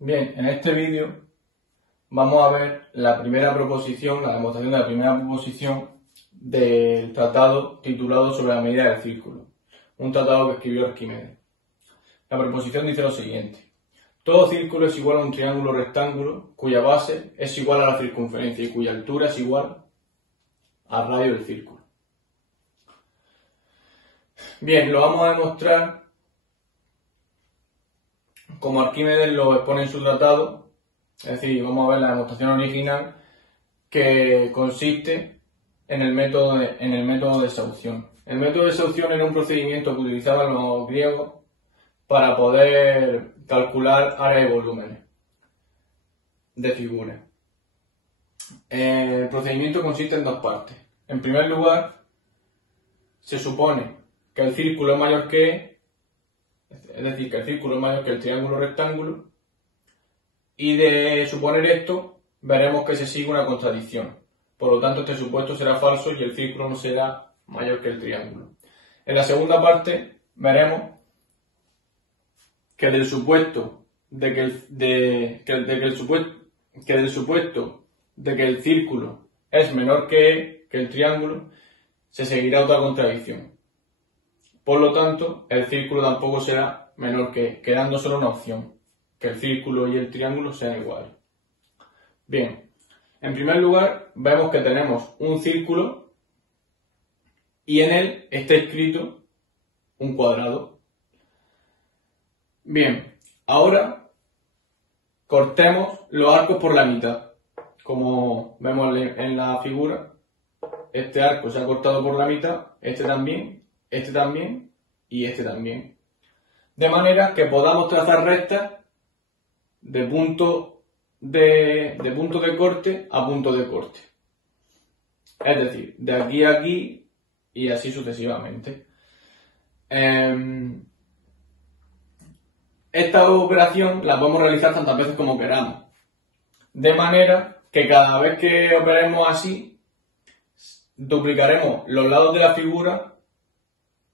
Bien, en este vídeo vamos a ver la primera proposición, la demostración de la primera proposición del tratado titulado sobre la medida del círculo, un tratado que escribió Arquímedes. La proposición dice lo siguiente: todo círculo es igual a un triángulo rectángulo cuya base es igual a la circunferencia y cuya altura es igual al radio del círculo. Bien, lo vamos a demostrar como Arquímedes lo expone en su tratado, es decir, vamos a ver la demostración original que consiste en el método de Saución. El método de Saución era un procedimiento que utilizaban los griegos para poder calcular áreas y volúmenes de figuras. El procedimiento consiste en dos partes. En primer lugar, se supone que el círculo es mayor que E, es decir, que el círculo es mayor que el triángulo rectángulo, y de suponer esto, veremos que se sigue una contradicción. Por lo tanto, este supuesto será falso y el círculo no será mayor que el triángulo. En la segunda parte, veremos que del supuesto de que el círculo es menor que el triángulo, se seguirá otra contradicción. Por lo tanto, el círculo tampoco será menor que, quedando solo una opción, que el círculo y el triángulo sean iguales. Bien, en primer lugar, vemos que tenemos un círculo y en él está escrito un cuadrado. Bien, ahora cortemos los arcos por la mitad. Como vemos en la figura, este arco se ha cortado por la mitad, este también y este también. De manera que podamos trazar rectas de punto de corte a punto de corte. Es decir, de aquí a aquí y así sucesivamente. Esta operación la podemos realizar tantas veces como queramos. De manera que cada vez que operemos así, duplicaremos los lados de la figura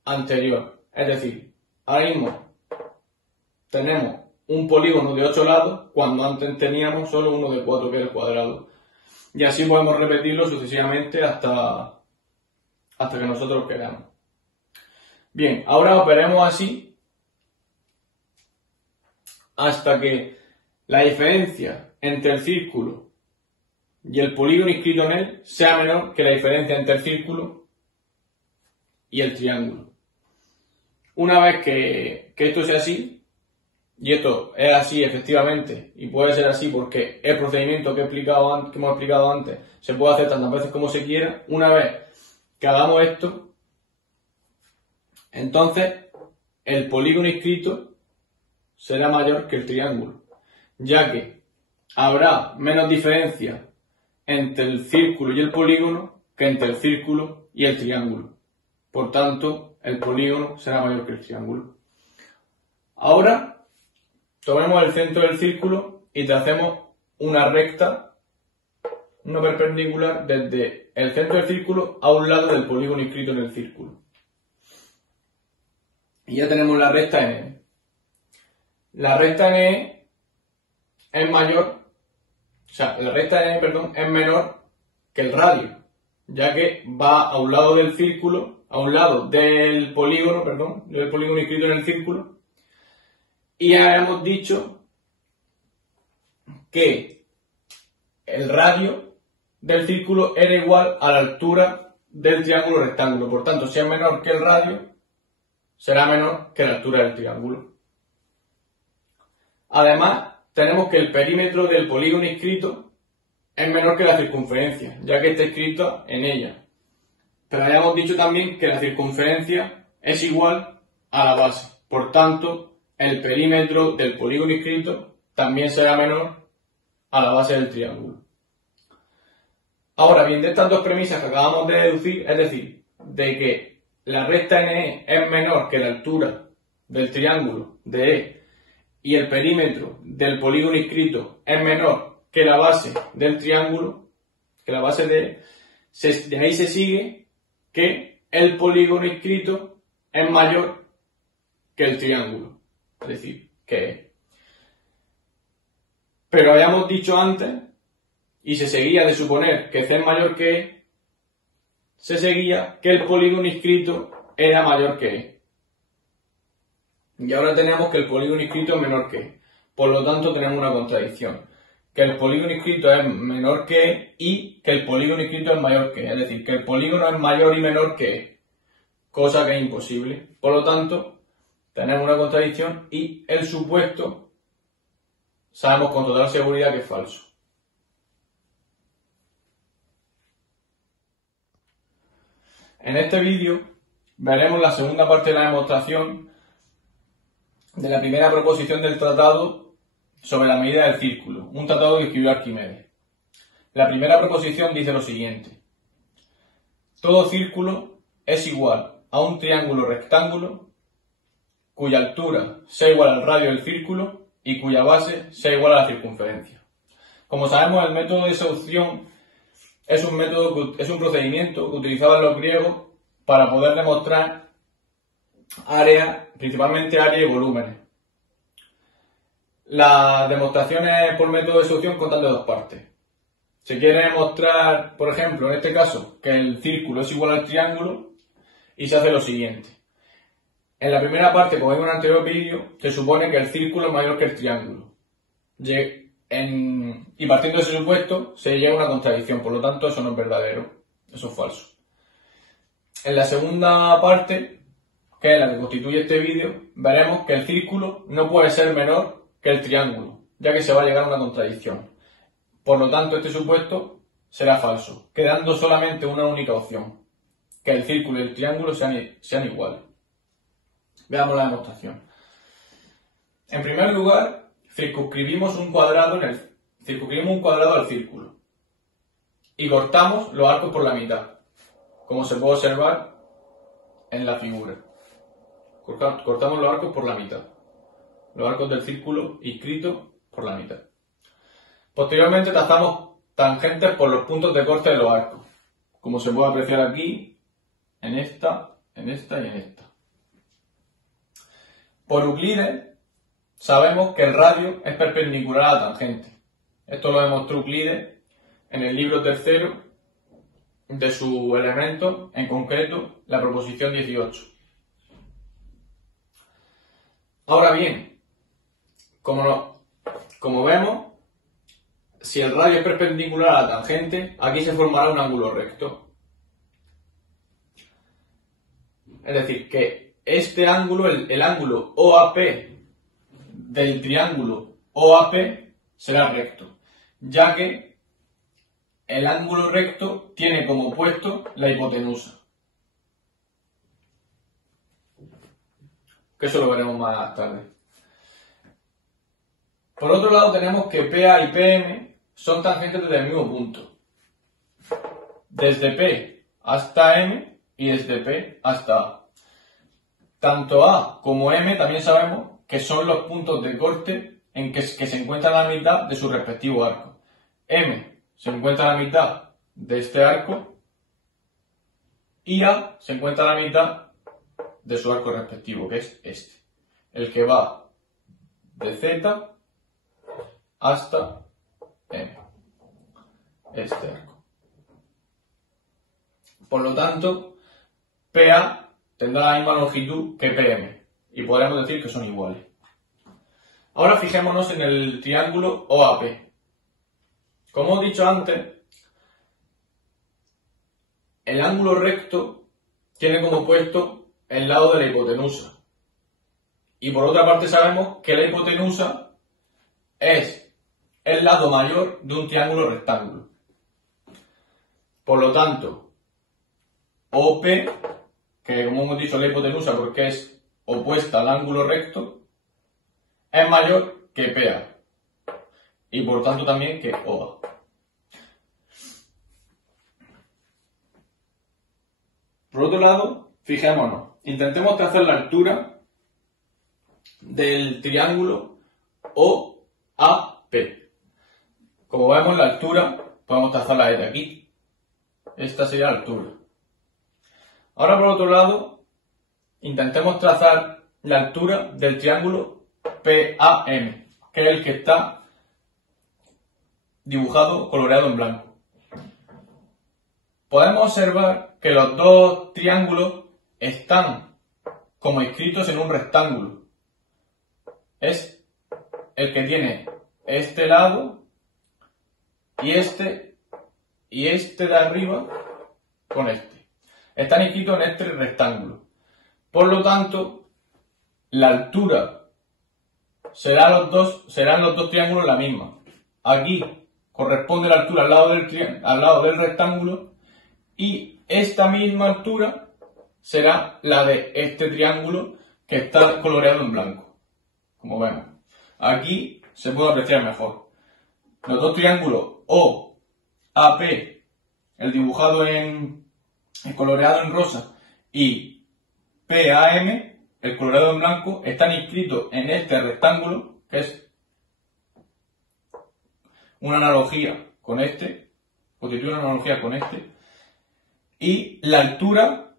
anterior. Es decir, ahora mismo tenemos un polígono de 8 lados cuando antes teníamos solo uno de 4, que era el cuadrado. Y así podemos repetirlo sucesivamente hasta que nosotros queramos. Bien, ahora operemos así hasta que la diferencia entre el círculo y el polígono inscrito en él sea menor que la diferencia entre el círculo y el triángulo. Una vez que esto sea así, y esto es así efectivamente, y puede ser así porque el procedimiento que hemos explicado antes se puede hacer tantas veces como se quiera, una vez que hagamos esto, entonces el polígono inscrito será mayor que el triángulo, ya que habrá menos diferencia entre el círculo y el polígono que entre el círculo y el triángulo. Por tanto, el polígono será mayor que el triángulo. Ahora, tomemos el centro del círculo y tracemos una recta, una perpendicular desde el centro del círculo a un lado del polígono inscrito en el círculo. Y ya tenemos la recta en E. La recta en E es mayor, la recta en E, es menor que el radio, ya que va a un lado del círculo, a un lado del polígono inscrito en el círculo. Y ya hemos dicho que el radio del círculo era igual a la altura del triángulo rectángulo. Por tanto, si es menor que el radio, será menor que la altura del triángulo. Además, tenemos que el perímetro del polígono inscrito es menor que la circunferencia, ya que está escrito en ella. Pero ya hemos dicho también que la circunferencia es igual a la base. Por tanto, el perímetro del polígono inscrito también será menor a la base del triángulo. Ahora bien, de estas dos premisas que acabamos de deducir, es decir, de que la recta NE es menor que la altura del triángulo de E y el perímetro del polígono inscrito es menor que la base del triángulo, que la base de E, de ahí se sigue que el polígono inscrito es mayor que el triángulo. Es decir, que pero habíamos dicho antes, y se seguía de suponer que C es mayor que E, se seguía que el polígono inscrito era mayor que E. Y ahora tenemos que el polígono inscrito es menor que E. Por lo tanto, tenemos una contradicción. Que el polígono inscrito es menor que E y que el polígono inscrito es mayor que E. Es decir, que el polígono es mayor y menor que E. Cosa que es imposible. Por lo tanto, tenemos una contradicción y el supuesto sabemos con total seguridad que es falso. En este vídeo veremos la segunda parte de la demostración de la primera proposición del tratado sobre la medida del círculo, un tratado que escribió Arquímedes. La primera proposición dice lo siguiente: todo círculo es igual a un triángulo rectángulo cuya altura sea igual al radio del círculo y cuya base sea igual a la circunferencia. Como sabemos, el método de seducción es un procedimiento que utilizaban los griegos para poder demostrar áreas, principalmente áreas y volúmenes. Las demostraciones por método de seducción constan de dos partes. Se quiere demostrar, por ejemplo, en este caso, que el círculo es igual al triángulo y se hace lo siguiente. En la primera parte, como vimos en el anterior vídeo, se supone que el círculo es mayor que el triángulo. Y partiendo de ese supuesto, se llega a una contradicción, por lo tanto eso no es verdadero, eso es falso. En la segunda parte, que es la que constituye este vídeo, veremos que el círculo no puede ser menor que el triángulo, ya que se va a llegar a una contradicción. Por lo tanto, este supuesto será falso, quedando solamente una única opción, que el círculo y el triángulo sean iguales. Veamos la demostración. En primer lugar, circunscribimos un cuadrado al círculo y cortamos los arcos por la mitad, como se puede observar en la figura. Cortamos los arcos por la mitad, los arcos del círculo inscritos por la mitad. Posteriormente trazamos tangentes por los puntos de corte de los arcos, como se puede apreciar aquí, en esta y en esta. Por Euclides sabemos que el radio es perpendicular a la tangente. Esto lo demostró Euclides en el libro tercero de su elemento, en concreto la proposición 18. Ahora bien, como vemos, si el radio es perpendicular a la tangente, aquí se formará un ángulo recto. Es decir, que este ángulo, el ángulo OAP del triángulo OAP será recto, ya que el ángulo recto tiene como opuesto la hipotenusa. Que eso lo veremos más tarde. Por otro lado tenemos que PA y PM son tangentes desde el mismo punto. Desde P hasta M y desde P hasta A. Tanto A como M también sabemos que son los puntos de corte en que se encuentran a la mitad de su respectivo arco. M se encuentra a la mitad de este arco y A se encuentra a la mitad de su arco respectivo, que es este, el que va de Z hasta M, este arco. Por lo tanto, PA tendrá la misma longitud que PM y podremos decir que son iguales. Ahora fijémonos en el triángulo OAP. Como he dicho antes, el ángulo recto tiene como opuesto el lado de la hipotenusa. Y por otra parte sabemos que la hipotenusa es el lado mayor de un triángulo rectángulo. Por lo tanto, OP, que como hemos dicho la hipotenusa porque es opuesta al ángulo recto, es mayor que PA. Y por tanto también que OA. Por otro lado, fijémonos, intentemos trazar la altura del triángulo OAP. Como vemos, la altura podemos trazarla desde aquí. Esta sería la altura. Ahora, por otro lado, intentemos trazar la altura del triángulo PAM, que es el que está dibujado coloreado en blanco. Podemos observar que los dos triángulos están como inscritos en un rectángulo. Es el que tiene este lado y este de arriba con este. Están inscritos en este rectángulo. Por lo tanto, la altura serán los dos triángulos la misma. Aquí corresponde la altura al lado del rectángulo y esta misma altura será la de este triángulo que está coloreado en blanco. Como vemos, aquí se puede apreciar mejor. Los dos triángulos OAP, el dibujado el coloreado en rosa, y PAM, el coloreado en blanco, están inscritos en este rectángulo, que es una analogía con este, constituye una analogía con este, y la altura,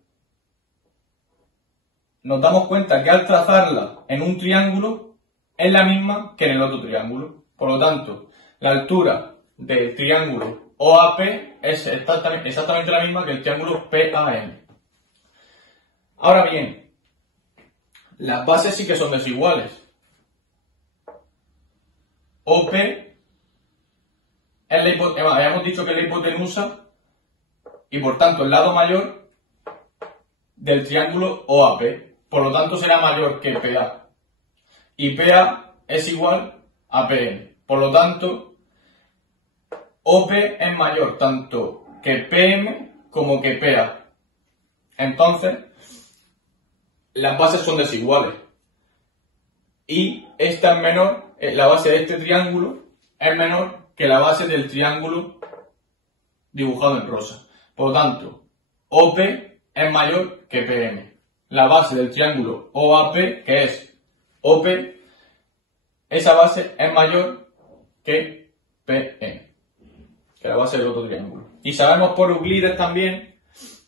nos damos cuenta que al trazarla en un triángulo es la misma que en el otro triángulo. Por lo tanto, la altura del triángulo OAP es exactamente la misma que el triángulo PAM. Ahora bien, las bases sí que son desiguales. OP habíamos dicho que es la hipotenusa y por tanto el lado mayor del triángulo OAP. Por lo tanto será mayor que PA. Y PA es igual a PM. Por lo tanto, OP es mayor tanto que PM como que PA. Entonces, las bases son desiguales. Y esta es menor, la base de este triángulo es menor que la base del triángulo dibujado en rosa. Por lo tanto, OP es mayor que PM. La base del triángulo OAP, que es OP, esa base es mayor que PM, que la base del otro triángulo. Y sabemos por Euclides también,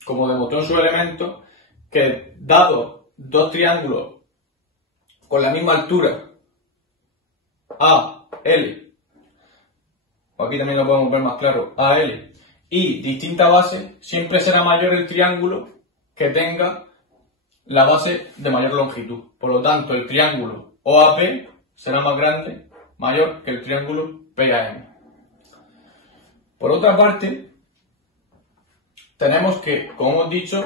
como demostró en su elemento, que dado dos triángulos con la misma altura, AL, aquí también lo podemos ver más claro, AL, y distinta base, siempre será mayor el triángulo que tenga la base de mayor longitud. Por lo tanto, el triángulo OAP será más grande, mayor que el triángulo PAM. Por otra parte, tenemos que, como hemos dicho,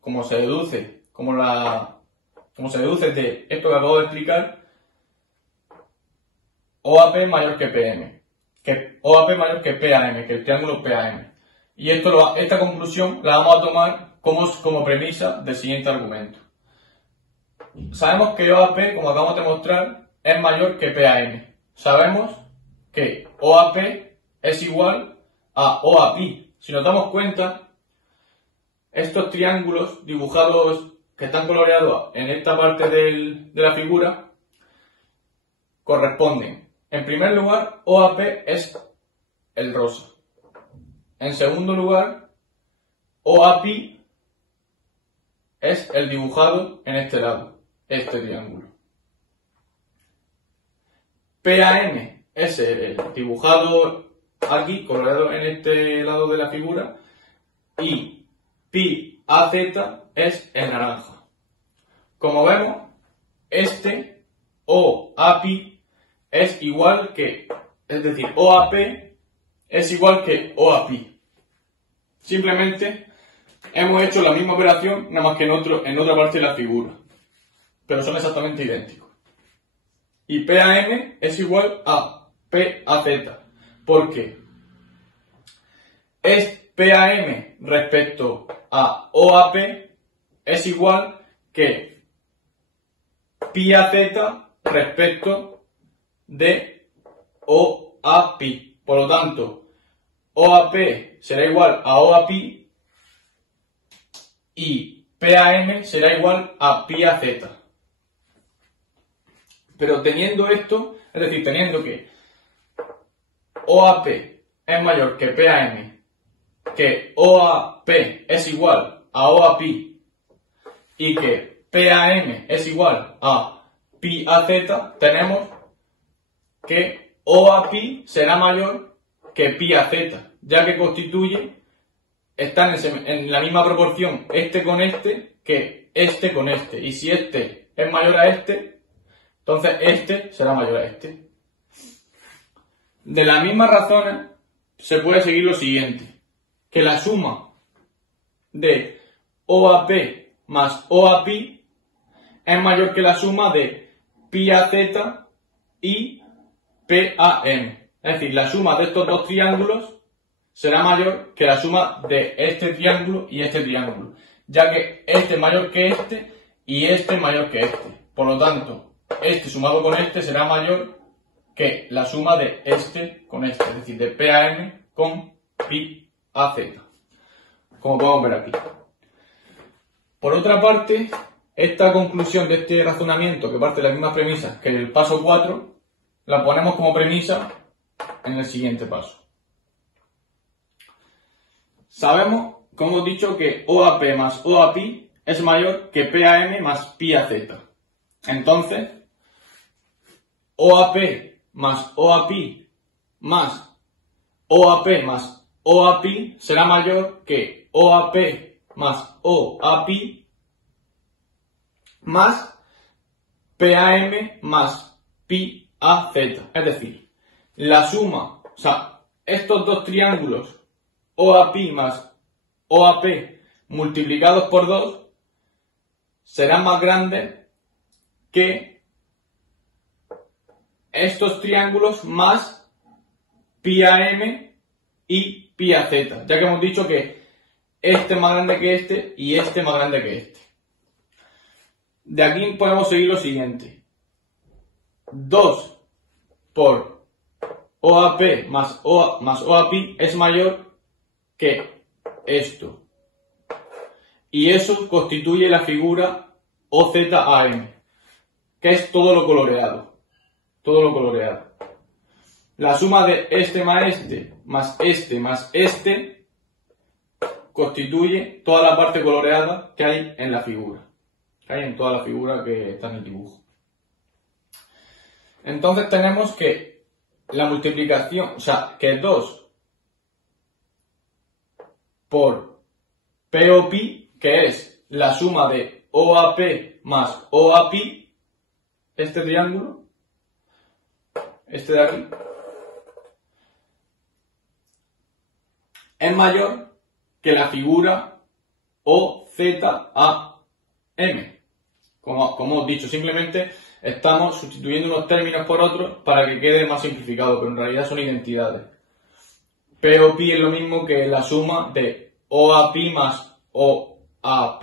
como se deduce de esto que acabo de explicar, OAP mayor que PM, que OAP mayor que PAM, que el triángulo PAM. Y esta conclusión la vamos a tomar como premisa del siguiente argumento. Sabemos que OAP, como acabamos de mostrar, es mayor que PAM. Sabemos que OAP es igual a OAP. Si nos damos cuenta, estos triángulos dibujados que están coloreados en esta parte de la figura corresponden. En primer lugar, OAP es el rosa. En segundo lugar, OAP es el dibujado en este lado, este triángulo. PAM es el dibujado aquí, coloreado en este lado de la figura, y PAZ es el naranja. Como vemos, este OAP es igual que, es decir, OAP es igual que OAP. Simplemente hemos hecho la misma operación, nada más que en otra parte de la figura. Pero son exactamente idénticos. Y PAM es igual a PAZ. Porque es PAM respecto a OAP es igual que PAZ respecto de OAP. Por lo tanto, OAP será igual a OAP y PAM será igual a PAZ. Pero teniendo esto, es decir, teniendo que OAP es mayor que PAM, que OAP es igual a OAP y que PAM es igual a PAZ, tenemos que OAP será mayor que pi a z, ya que están en la misma proporción este con este que este con este. Y si este es mayor a este, entonces este será mayor a este. De las mismas razones se puede seguir lo siguiente, que la suma de OAP más OAPi es mayor que la suma de pi a z y PAM. Es decir, la suma de estos dos triángulos será mayor que la suma de este triángulo y este triángulo, ya que este es mayor que este y este es mayor que este. Por lo tanto, este sumado con este será mayor que la suma de este con este, es decir, de PAM con pi a z, como podemos ver aquí. Por otra parte, esta conclusión de este razonamiento, que parte de las mismas premisas que el paso 4, la ponemos como premisa en el siguiente paso. Sabemos, como hemos dicho, que OAP más OAPi es mayor que PAM más pi a z. Entonces, OAP más OAPi más OAP más OAPi será mayor que OAP más OAPi más PAM más pi a z. Es decir, la suma, o sea, estos dos triángulos OAPi más OAP multiplicados por 2 serán más grandes que estos triángulos más PAM y pi a z, ya que hemos dicho que este es más grande que este y este es más grande que este. De aquí podemos seguir lo siguiente. 2 por OAP más OAPi es mayor que esto. Y eso constituye la figura OZAM, que es todo lo coloreado. Todo lo coloreado. La suma de este más este constituye toda la parte coloreada que hay en la figura. Que hay en toda la figura que está en el dibujo. Entonces tenemos que la multiplicación, o sea, que 2 por P o pi, que es la suma de OAP más OAPi, este triángulo, este de aquí, es mayor que la figura OZAM. Como os he dicho, simplemente estamos sustituyendo unos términos por otros para que quede más simplificado, pero en realidad son identidades. P o pi es lo mismo que la suma de OAPi más OAP.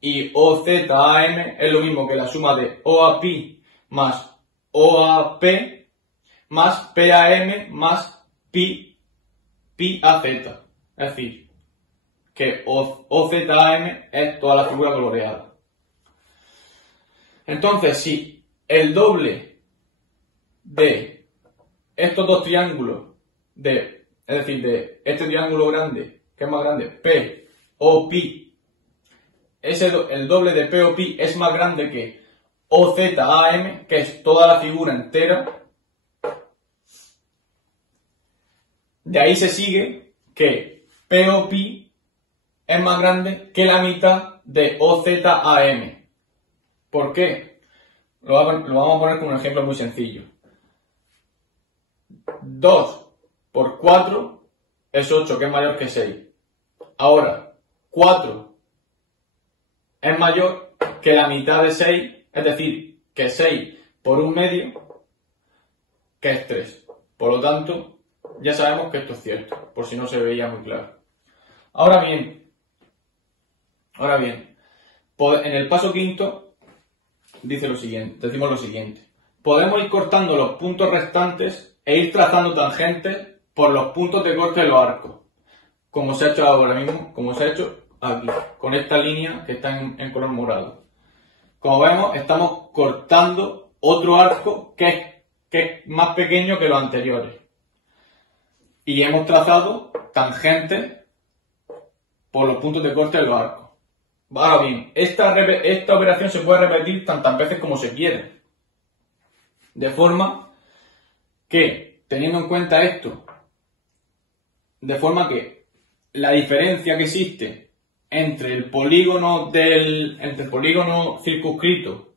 Y OZAM es lo mismo que la suma de OAPi más OAP más PAM más pi a z. Es decir, que OZAM es toda la figura coloreada. Entonces, si el doble de estos dos triángulos, es decir, de este triángulo grande, que es más grande, P o pi, el doble de P o pi es más grande que OZAM, que es toda la figura entera, de ahí se sigue que P o pi es más grande que la mitad de OZAM. ¿Por qué? Lo vamos a poner con un ejemplo muy sencillo. 2 por 4 es 8, que es mayor que 6. Ahora, 4 es mayor que la mitad de 6, es decir, que 6 por un medio, que es 3. Por lo tanto, ya sabemos que esto es cierto, por si no se veía muy claro. Ahora bien, en el paso quinto decimos lo siguiente. Podemos ir cortando los puntos restantes e ir trazando tangentes por los puntos de corte de los arcos, como se ha hecho ahora mismo, como se ha hecho aquí, con esta línea que está en color morado. Como vemos, estamos cortando otro arco que es más pequeño que los anteriores. Y hemos trazado tangentes por los puntos de corte de los arcos. Ahora bien, esta operación se puede repetir tantas veces como se quiera. De forma que, teniendo en cuenta esto, De forma que la diferencia que existe entre el polígono circunscrito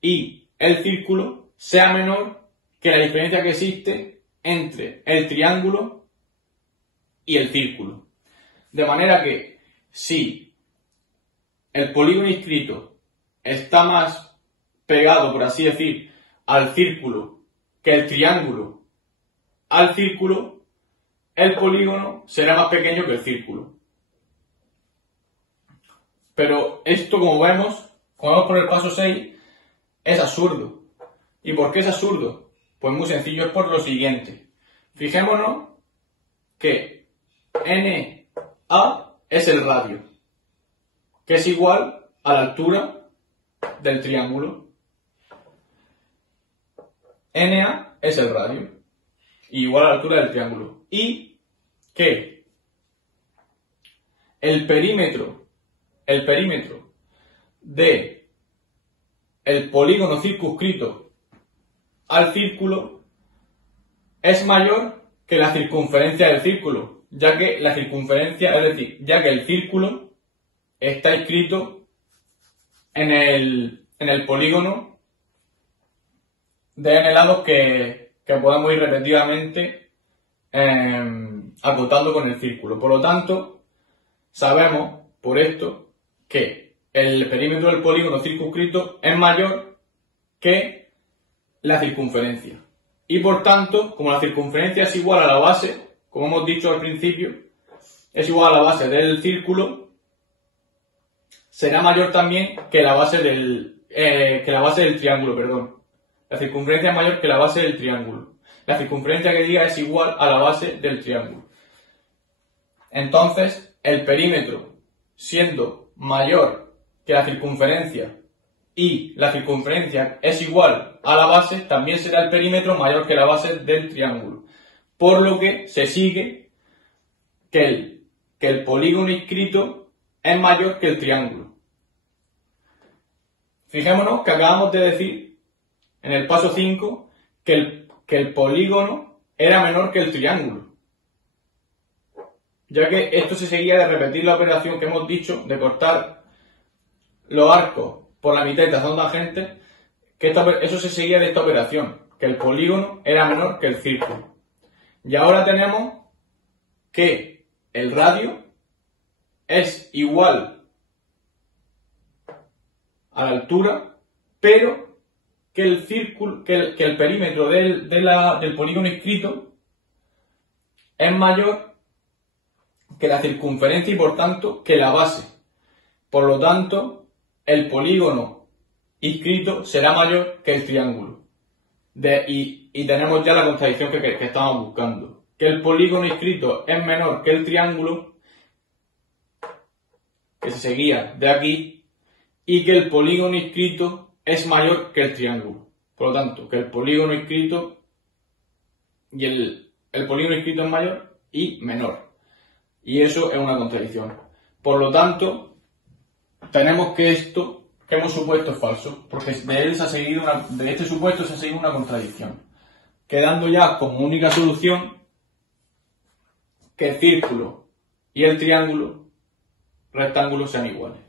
y el círculo sea menor que la diferencia que existe entre el triángulo y el círculo. De manera que si el polígono inscrito está más pegado, por así decir, al círculo que el triángulo al círculo, el polígono será más pequeño que el círculo. Pero esto, como vemos por el paso 6, es absurdo. ¿Y por qué es absurdo? Pues muy sencillo, es por lo siguiente. Fijémonos que NA es el radio, que es igual a la altura del triángulo. NA es el radio, igual a la altura del triángulo. Y que el perímetro de el polígono circunscrito al círculo es mayor que la circunferencia del círculo, ya que la circunferencia, es decir, ya que el círculo está inscrito en el polígono de n lados que podemos ir repetidamente acotando con el círculo. Por lo tanto, sabemos por esto que el perímetro del polígono circunscrito es mayor que la circunferencia. Y por tanto, como la circunferencia es igual a la base, como hemos dicho al principio, es igual a la base del círculo, será mayor también que la base del triángulo, perdón. La circunferencia es mayor que la base del triángulo. La circunferencia que diga es igual a la base del triángulo. Entonces, el perímetro, siendo mayor que la circunferencia y la circunferencia es igual a la base, también será el perímetro mayor que la base del triángulo. Por lo que se sigue que el polígono inscrito es mayor que el triángulo. Fijémonos que acabamos de decir en el paso 5 que el polígono era menor que el triángulo. Ya que esto se seguía de repetir la operación que hemos dicho de cortar los arcos por la mitad y trazando tangentes, que eso se seguía de esta operación, que el polígono era menor que el círculo. Y ahora tenemos que el radio es igual a la altura, pero que el círculo, que el perímetro del polígono inscrito es mayor que la circunferencia y por tanto que la base. Por lo tanto, el polígono inscrito será mayor que el triángulo. Y tenemos ya la contradicción que estamos buscando. Que el polígono inscrito es menor que el triángulo, que se seguía de aquí, y que el polígono inscrito es mayor que el triángulo. Por lo tanto, que el polígono inscrito y el polígono inscrito es mayor y menor. Y eso es una contradicción. Por lo tanto, tenemos que esto que hemos supuesto es falso, porque de este supuesto se ha seguido una contradicción, quedando ya como única solución que el círculo y el triángulo rectángulo sean iguales.